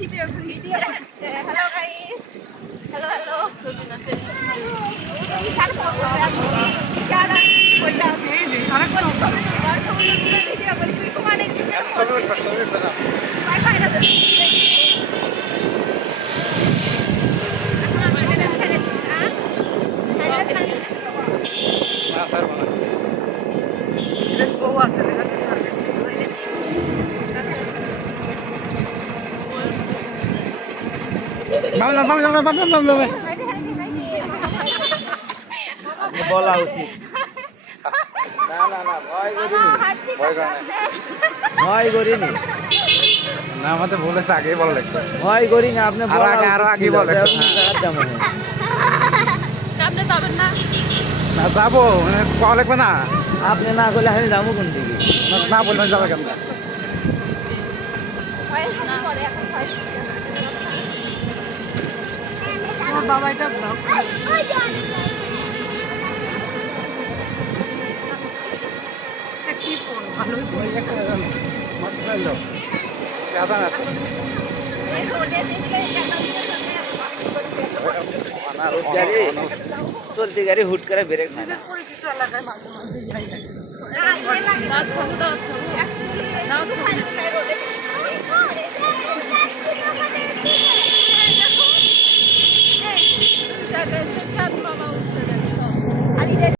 Hello guys. Hello hello. বলা উচিত না না না ভয় করিনি না আমাদের বলেছে আগেই বলা লাগতো ভয় করি না আপনি আরো আগে বলে আপনি যাবেন না? না যাবো মানে পাওয়া লাগবে না আপনি না করলে আমি যাবো কোন দিকে না বললে যাবে কেন বাবা এটা ব্লগ কি ফোন ভালোই বলছে চলতি গাড়ি হুট করে ব্রেক না পরিচিত এলাকায় মাঝে মাঝে যাই না দাঁত খাবো